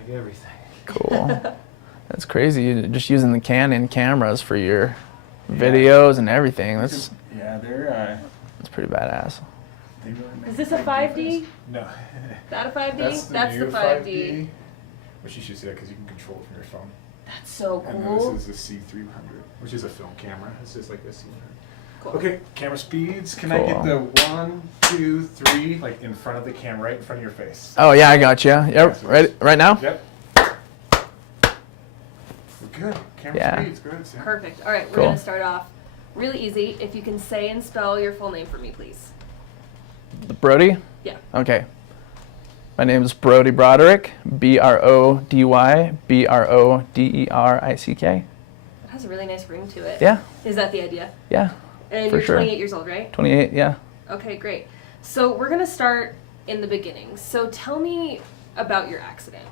like everything. Cool. That's crazy. You're just using the Canon cameras for your videos and everything. That's pretty badass. They really make Is this a big 5D? difference. No. That a 5D? That's the That's new the 5D. Which you should see that because you can control it from your phone. That's so And cool. this is the C300, which is a film camera. It's just like a C100. Cool. Okay, camera speeds. Can Cool. I get the 1, 2, 3, like in front of the camera, right in front of your face? Oh yeah, I got you. Yep. Right now. Yep. We're good. Camera Yeah. speeds, good. Sam. Perfect. All right, we're Cool. going to start off really easy. If you can say and spell your full name for me, please. Brody. Yeah. Okay. My name is Brody Broderick. Brody Broderick. It has a really nice ring to it. Yeah. Is that the idea? Yeah. And For you're sure. 28 years old, right? 28. Yeah. Okay, great. So we're going to start in the beginning. So tell me about your accident.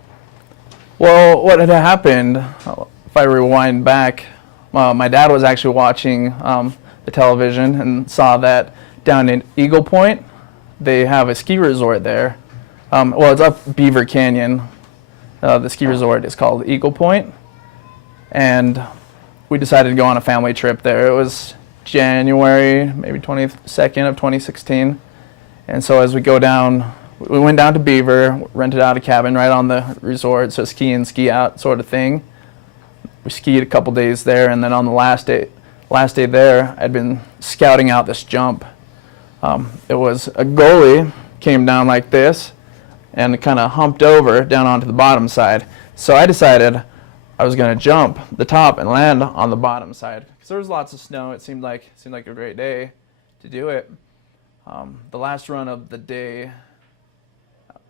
Well, what had happened, if I rewind back, my dad was actually watching the television and saw that down in Eagle Point, they have a ski resort there. Well, it's up Beaver Canyon. The ski resort is called Eagle Point. And we decided to go on a family trip there. It was January, maybe 22nd of 2016. And so as we go down, we went down to Beaver, rented out a cabin right on the resort, so ski in, ski out sort of thing. We skied a couple days there, and then on the last day there, I'd been scouting out this jump. It was a goalie came down like this and kind of humped over down onto the bottom side. So I decided I was going to jump the top and land on the bottom side because there was lots of snow. It seemed like a great day to do it. The last run of the day,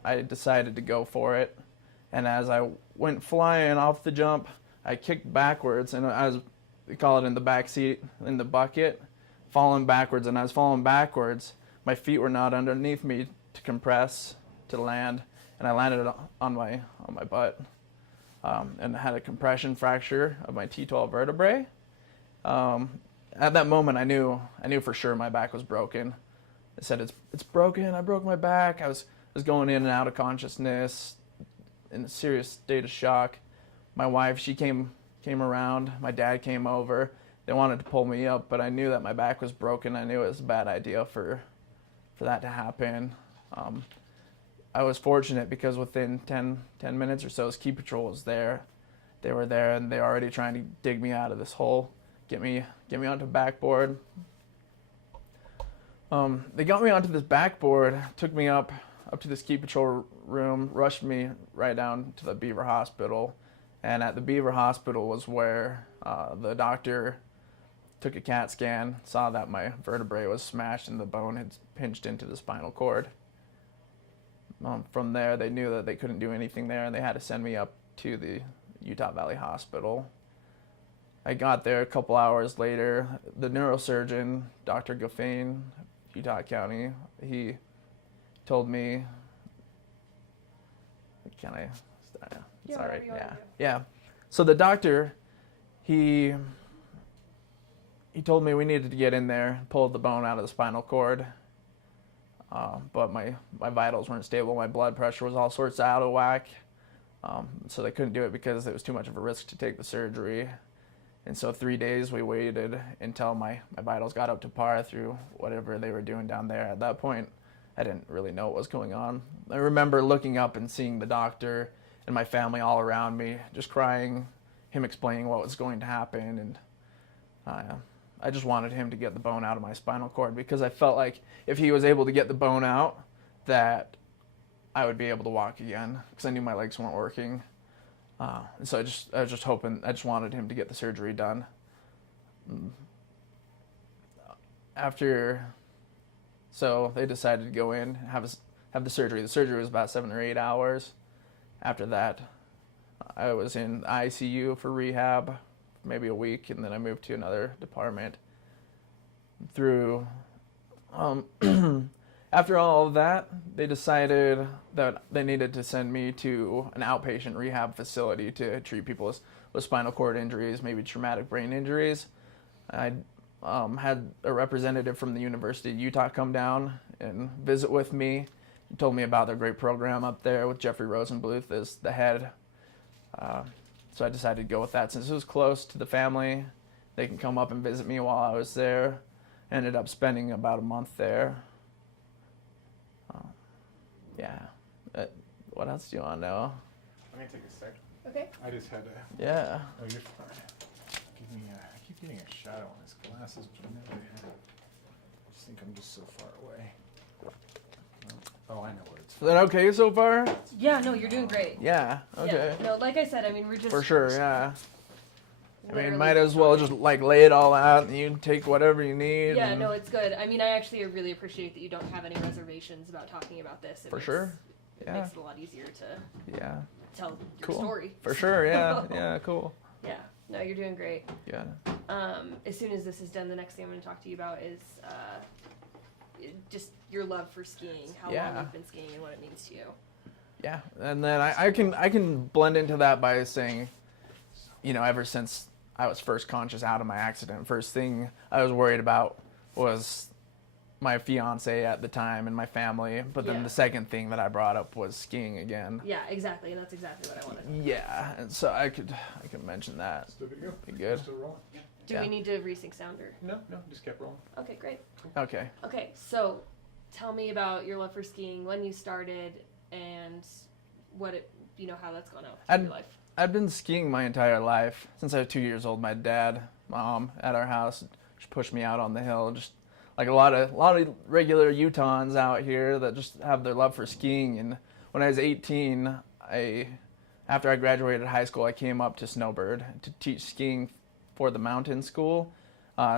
I decided to go for it, and as I went flying off the jump, I kicked backwards, and we call it in the back seat, in the bucket, falling backwards, and I was falling backwards. My feet were not underneath me to compress, to land, and I landed on my butt, and had a compression fracture of my T12 vertebrae. At that moment, I knew for sure my back was broken. I said, it's broken, I broke my back. I was going in and out of consciousness, in a serious state of shock. My wife, she came around. My dad came over. They wanted to pull me up, but I knew that my back was broken. I knew it was a bad idea for that to happen. I was fortunate because within 10 minutes or so, Ski Patrol was there. They were there, and they were already trying to dig me out of this hole, get me onto backboard. They got me onto this backboard, took me up to the Ski Patrol room, rushed me right down to the Beaver Hospital. And at the Beaver Hospital was where the doctor took a CAT scan, saw that my vertebrae was smashed and the bone had pinched into the spinal cord. From there, they knew that they couldn't do anything there, and they had to send me up to the Utah Valley Hospital. I got there a couple hours later. The neurosurgeon, Dr. Gaffane, Utah County, he told me, can I start? It's all right, yeah. So the doctor, he told me we needed to get in there, pull the bone out of the spinal cord, but my vitals weren't stable. My blood pressure was all sorts out of whack, so they couldn't do it because it was too much of a risk to take the surgery. And so 3 days we waited until my vitals got up to par through whatever they were doing down there. At that point, I didn't really know what was going on. I remember looking up and seeing the doctor and my family all around me, just crying, him explaining what was going to happen. And I just wanted him to get the bone out of my spinal cord because I felt like if he was able to get the bone out, that I would be able to walk again because I knew my legs weren't working. And so I was just hoping, I just wanted him to get the surgery done. So they decided to go in, have the surgery. The surgery was about 7 or 8 hours. After that, I was in ICU for rehab, maybe a week, and then I moved to another department. After all of that, they decided that they needed to send me to an outpatient rehab facility to treat people with spinal cord injuries, maybe traumatic brain injuries. I had a representative from the University of Utah come down and visit with me. He told me about their great program up there with Jeffrey Rosenbluth as the head. So I decided to go with that since it was close to the family. They can come up and visit me while I was there. Ended up spending about a month there. Yeah. What else do you want to know? Let me take a sec. Okay. I just had to. Yeah. Oh, you're fine. Give me. I keep getting a shadow on his glasses, which I never had. I just think I'm just so far away. Oh, I know what it's Is for. that okay so far? Yeah, no, you're doing great. Yeah. Okay. Yeah. No, like I said, I mean, we're just For sure. Yeah. I mean, literally might as well just like lay it all out and you take whatever you need. Yeah, and- no, it's good. I mean, I actually really appreciate that you don't have any reservations about talking about this. For sure. It Yeah. makes it a lot easier to Yeah. tell your Cool. story. For sure. Yeah. Yeah. Cool. Yeah. No, you're doing great. Yeah. As soon as this is done, the next thing I'm going to talk to you about is just your love for skiing, how Yeah. long you've been skiing, and what it means to you. Yeah. And then I can blend into that by saying, ever since I was first conscious out of my accident, first thing I was worried about was my fiance at the time and my family. But then Yeah. the second thing that I brought up was skiing again. Yeah, exactly, and that's exactly what I wanted. Yeah. And so I could mention that. Still good to go. You good? Still rolling. Yeah. Do Yeah. we need to resync sound or? No, just kept rolling. Okay, great. Okay. Okay, so tell me about your love for skiing, when you started, and what it, how that's gone out through your life. I've been skiing my entire life. Since I was 2 years old, my dad, mom at our house just pushed me out on the hill. Just like a lot of regular Utahns out here that just have their love for skiing. And when I was 18, after I graduated high school, I came up to Snowbird to teach skiing for the mountain school.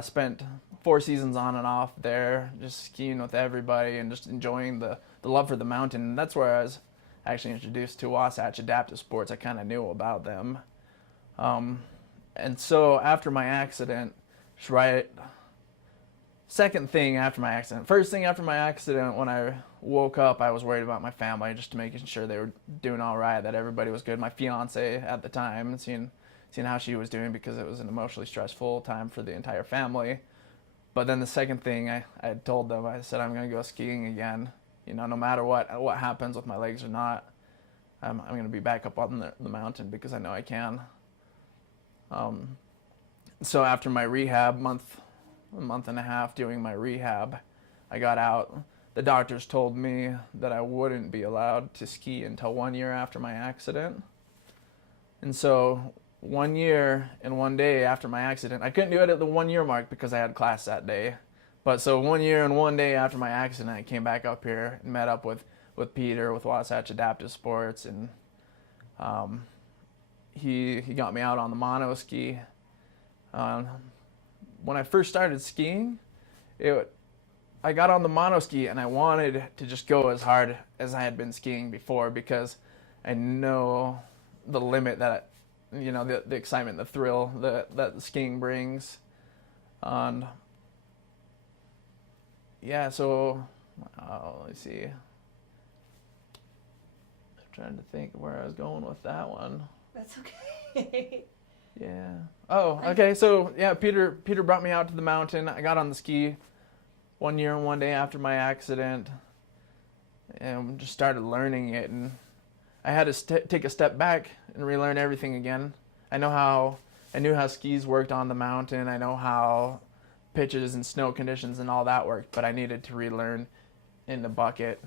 Spent 4 seasons on and off there, just skiing with everybody and just enjoying the love for the mountain. And that's where I was actually introduced to Wasatch Adaptive Sports. I kind of knew about them. And so after my accident, second thing after my accident, first thing after my accident, when I woke up, I was worried about my family, just making sure they were doing all right, that everybody was good. My fiance at the time, seeing how she was doing, because it was an emotionally stressful time for the entire family. But then the second thing I had told them, I said, I'm going to go skiing again. No matter what happens with my legs or not, I'm going to be back up on the mountain because I know I can. So after my rehab, a month and a half doing my rehab, I got out. The doctors told me that I wouldn't be allowed to ski until 1 year after my accident. And so 1 year and 1 day after my accident, I couldn't do it at the 1 year mark because I had class that day. But so 1 year and 1 day after my accident, I came back up here and met up with Peter with Wasatch Adaptive Sports, and he got me out on the mono ski. When I first started skiing, I got on the mono ski and I wanted to just go as hard as I had been skiing before, because I know the limit that the excitement, the thrill that skiing brings. And yeah, so let's see. I'm trying to think where I was going with that one. That's okay. Yeah. Oh, okay. So yeah, Peter brought me out to the mountain. I got on the ski 1 year and 1 day after my accident, and just started learning it. And I had to take a step back and relearn everything again. I knew how skis worked on the mountain. I know how pitches and snow conditions and all that worked, but I needed to relearn in the bucket.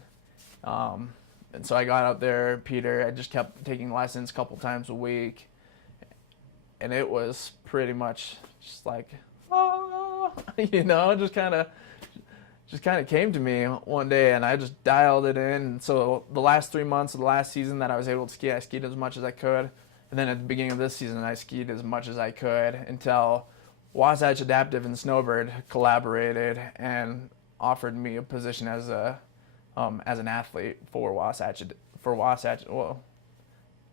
And so I got out there, Peter. I just kept taking lessons a couple times a week, and it was pretty much just like, just kind of came to me one day, and I just dialed it in. And so the last 3 months of the last season that I was able to ski, I skied as much as I could. And then at the beginning of this season, I skied as much as I could until Wasatch Adaptive and Snowbird collaborated and offered me a position as an athlete for Wasatch. Well,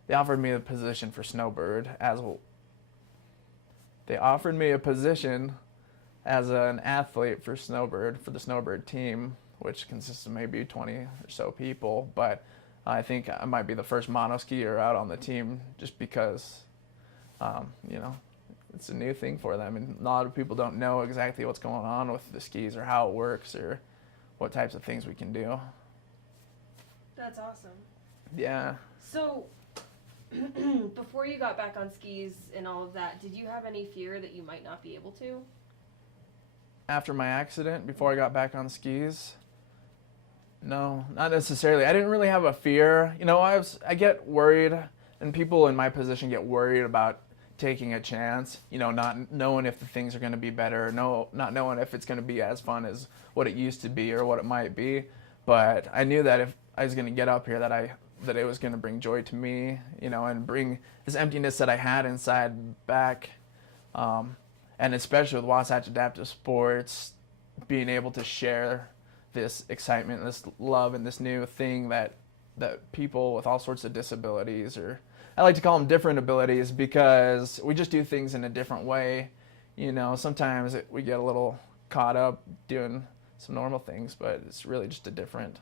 they offered me a position for Snowbird They offered me a position as an athlete for Snowbird, for the Snowbird team, which consists of maybe 20 or so people. But I think I might be the first mono skier out on the team, just because, it's a new thing for them, and a lot of people don't know exactly what's going on with the skis or how it works or what types of things we can do. That's awesome. Yeah. So, before you got back on skis and all of that, did you have any fear that you might not be able to? After my accident, before I got back on skis, no, not necessarily. I didn't really have a fear. You know, I get worried, and people in my position get worried about taking a chance, you know, not knowing if the things are going to be better, not knowing if it's going to be as fun as what it used to be or what it might be. But I knew that if I was going to get up here, that it was going to bring joy to me, you know, and bring this emptiness that I had inside back. And especially with Wasatch Adaptive Sports, being able to share this excitement, this love, and this new thing that people with all sorts of disabilities, or I like to call them different abilities, because we just do things in a different way. You know, sometimes we get a little caught up doing some normal things, but it's really just a different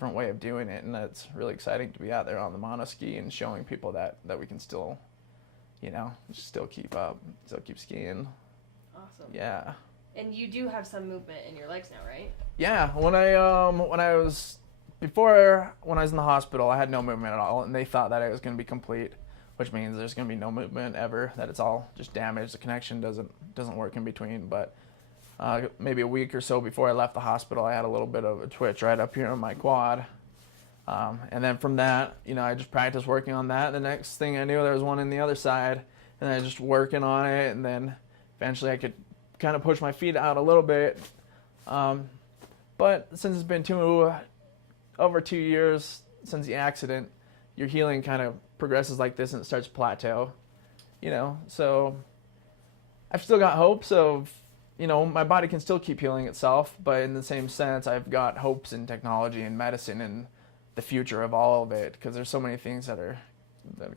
way of doing it, and that's really exciting to be out there on the monoski and showing people that we can still, you know, still keep up, still keep skiing. Awesome. Yeah. And you do have some movement in your legs now, right? Yeah. When I was in the hospital, I had no movement at all, and they thought that it was going to be complete, which means there's going to be no movement ever, that it's all just damaged. The connection doesn't work in between. But maybe a week or so before I left the hospital, I had a little bit of a twitch right up here on my quad. And then from that, you know, I just practiced working on that. The next thing I knew, there was one in the other side, and I was just working on it, and then eventually I could kind of push my feet out a little bit. But since it's been over 2 years since the accident, your healing kind of progresses like this, and it starts to plateau, you know. So I've still got hopes of, you know, my body can still keep healing itself, but in the same sense, I've got hopes in technology and medicine and the future of all of it, because there's so many things that are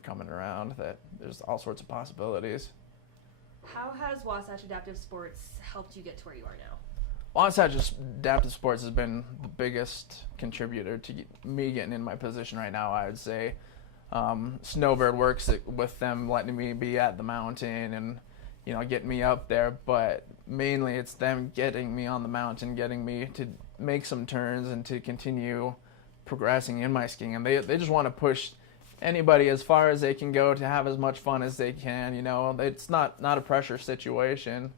coming around, that there's all sorts of possibilities. How has Wasatch Adaptive Sports helped you get to where you are now? Wasatch Adaptive Sports has been the biggest contributor to me getting in my position right now, I would say. Snowbird works with them, letting me be at the mountain and, you know, getting me up there, but mainly it's them getting me on the mountain, getting me to make some turns and to continue progressing in my skiing. And they just want to push anybody as far as they can go to have as much fun as they can. You know, it's not a pressure situation.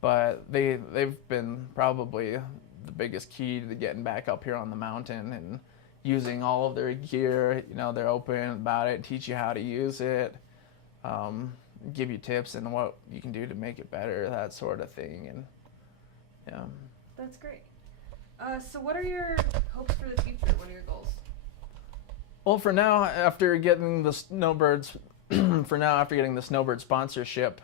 But they've been probably the biggest key to getting back up here on the mountain and using all of their gear. You know, they're open about it, teach you how to use it, give you tips and what you can do to make it better, that sort of thing. And yeah. That's great. So what are your hopes for the future? What are your goals? Well, for now, after getting the Snowbird sponsorship,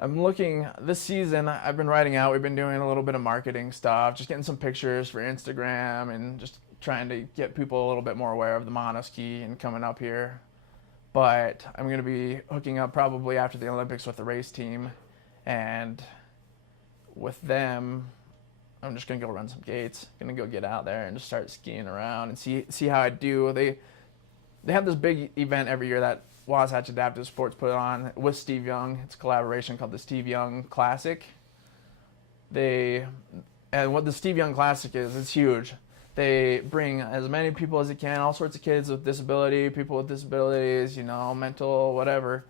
I'm looking this season. I've been writing out. We've been doing a little bit of marketing stuff, just getting some pictures for Instagram and just trying to get people a little bit more aware of the monoski and coming up here. But I'm going to be hooking up probably after the Olympics with the race team, and with them, I'm just going to go run some gates. Going to go get out there and just start skiing around and see how I do. They have this big event every year that Wasatch Adaptive Sports put on with Steve Young. It's a collaboration called the Steve Young Classic. And what the Steve Young Classic is, it's huge. They bring as many people as they can, all sorts of kids with disability, people with disabilities, you know, mental, whatever,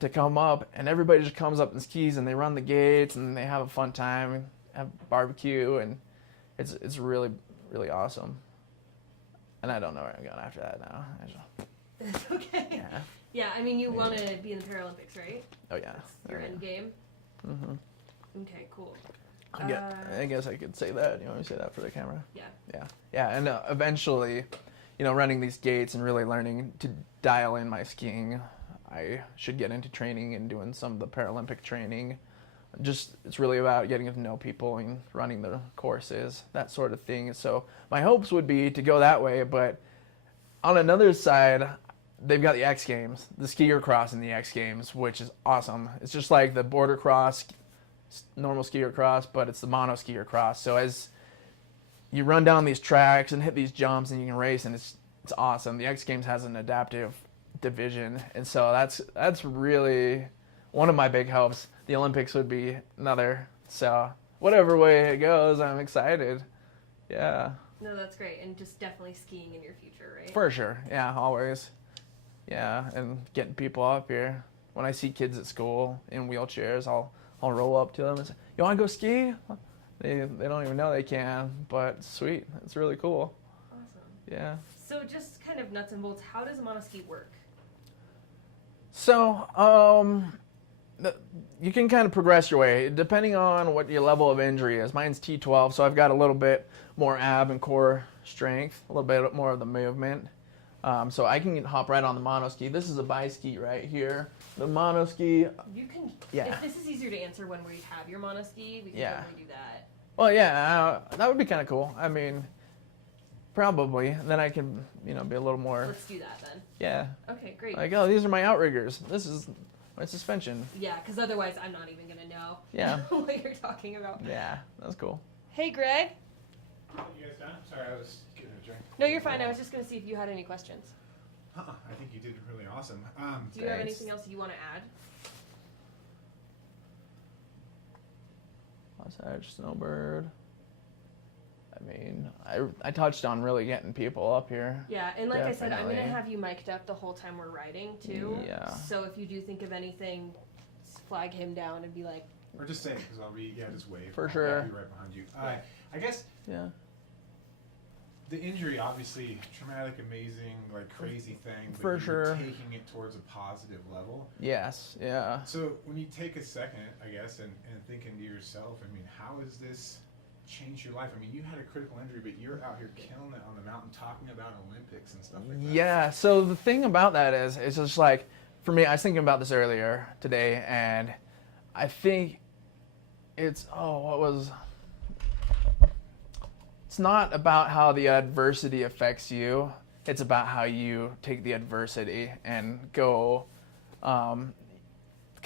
to come up, and everybody just comes up and skis, and they run the gates, and they have a fun time, have barbecue, and it's really, really awesome. And I don't know where I'm going after that now. That's okay. Yeah. Yeah, I mean, you want to be in the Paralympics, right? Oh, yeah. That's your end game? Mm-hmm. Okay, cool. I guess I could say that. You want me to say that for the camera? Yeah. Yeah, and eventually, you know, running these gates and really learning to dial in my skiing, I should get into training and doing some of the Paralympic training. It's really about getting to know people and running the courses, that sort of thing. So my hopes would be to go that way, but on another side, they've got the X Games, the skier cross in the X Games, which is awesome. It's just like the border cross, normal skier cross, but it's the mono skier cross. So as you run down these tracks and hit these jumps and you can race, and it's awesome. The X Games has an adaptive division, and so that's really one of my big hopes. The Olympics would be another. So whatever way it goes, I'm excited. Yeah. No, that's great, and just definitely skiing in your future, right? For sure. Yeah, always. Yeah, and getting people up here. When I see kids at school in wheelchairs, I'll roll up to them and say, "You want to go ski?" They don't even know they can, but sweet. It's really cool. Awesome. Yeah. So just kind of nuts and bolts, how does a monoski work? So, you can kind of progress your way depending on what your level of injury is. Mine's T12, so I've got a little bit more ab and core strength, a little bit more of the movement. So I can hop right on the monoski. This is a bi-ski right here. The monoski, You can. Yeah. If this is easier to answer when we have your monoski, we can Yeah. totally do that. well, yeah, that would be kind of cool. I mean, probably. Then I can, be a little more, Let's do that then. yeah. Okay, great. Like, oh, these are my outriggers. This is my suspension. Yeah, because otherwise I'm not even gonna know Yeah. what you're talking about. Yeah, that's cool. Hey, Greg. You guys done? Sorry, I was getting a drink. No, you're fine. I was just gonna see if you had any questions. I think you did really awesome. Do you have Thanks. anything else you want to add? Wasatch, Snowbird. I mean, I touched on really getting people up here. Yeah, and like I said, I'm gonna Definitely. have you mic'd up the whole time we're riding too. Yeah. So if you do think of anything, just flag him down and be like, Or just say it, because I'll just wave. For I'll sure. be right behind you. I guess Yeah. the injury, obviously, traumatic, amazing, like crazy thing. But For you're sure. taking it towards a positive level. Yes. Yeah. So when you take a second, I guess, and thinking to yourself, I mean, how has this changed your life? I mean, you had a critical injury, but you're out here killing it on the mountain, talking about Olympics and stuff like that. Yeah. So the thing about that is, it's just like, for me, I was thinking about this earlier today, and I think it's it's not about how the adversity affects you. It's about how you take the adversity and go, kind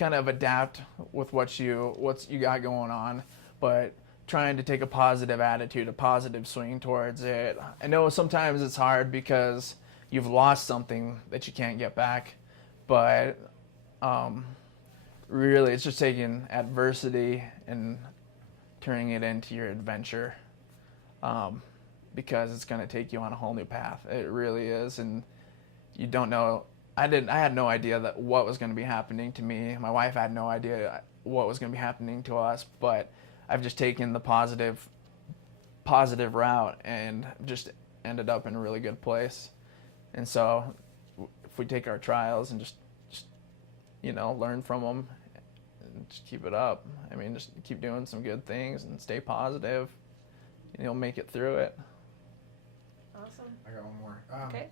of adapt with what you got going on, but trying to take a positive attitude, a positive swing towards it. I know sometimes it's hard because you've lost something that you can't get back, but really it's just taking adversity and turning it into your adventure, because it's going to take you on a whole new path. It really is, and you don't know. I had no idea that what was going to be happening to me. My wife had no idea what was going to be happening to us, but I've just taken the positive route and just ended up in a really good place. And so if we take our trials and just learn from them and just keep it up. I mean, just keep doing some good things and stay positive, and you'll make it through it. awesome. I got one more. Okay.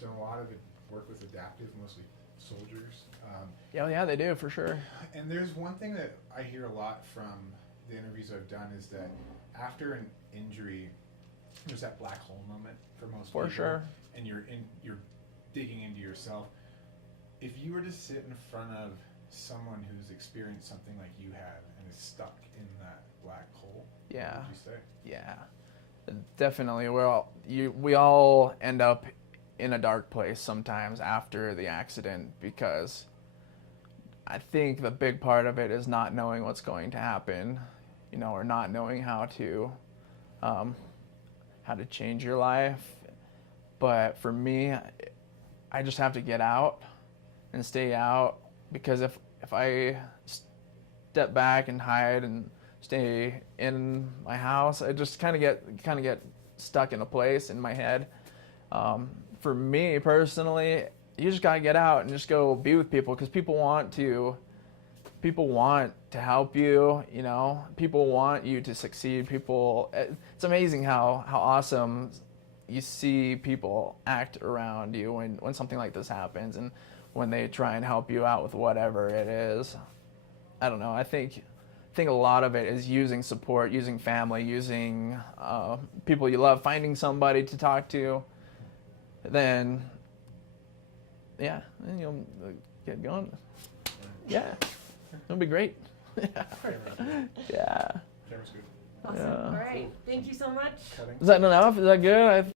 Done a lot of work with adaptive, mostly soldiers. Yeah, they do for sure. And there's one thing that I hear a lot from the interviews I've done is that after an injury, there's that black hole moment for most people. For sure. And you're digging into yourself. If you were to sit in front of someone who's experienced something like you have and is stuck in that black hole, Yeah. what would you say? Yeah, definitely. We all end up in a dark place sometimes after the accident, because I think the big part of it is not knowing what's going to happen, or not knowing how to change your life. But for me, I just have to get out and stay out, because if I step back and hide and stay in my house, I just kind of get stuck in a place in my head. For me personally, you just gotta get out and just go be with people, because people want to help you. People want you to succeed. It's amazing how awesome you see people act around you when something like this happens, and when they try and help you out with whatever it is. I don't know. I think a lot of it is using support, using family, using people you love, finding somebody to talk to. Then you'll get going. Yeah, it'll be great. Yeah. Camera's good. Awesome. Yeah. All right. Thank you so much. Cutting. Is that enough? Is that good?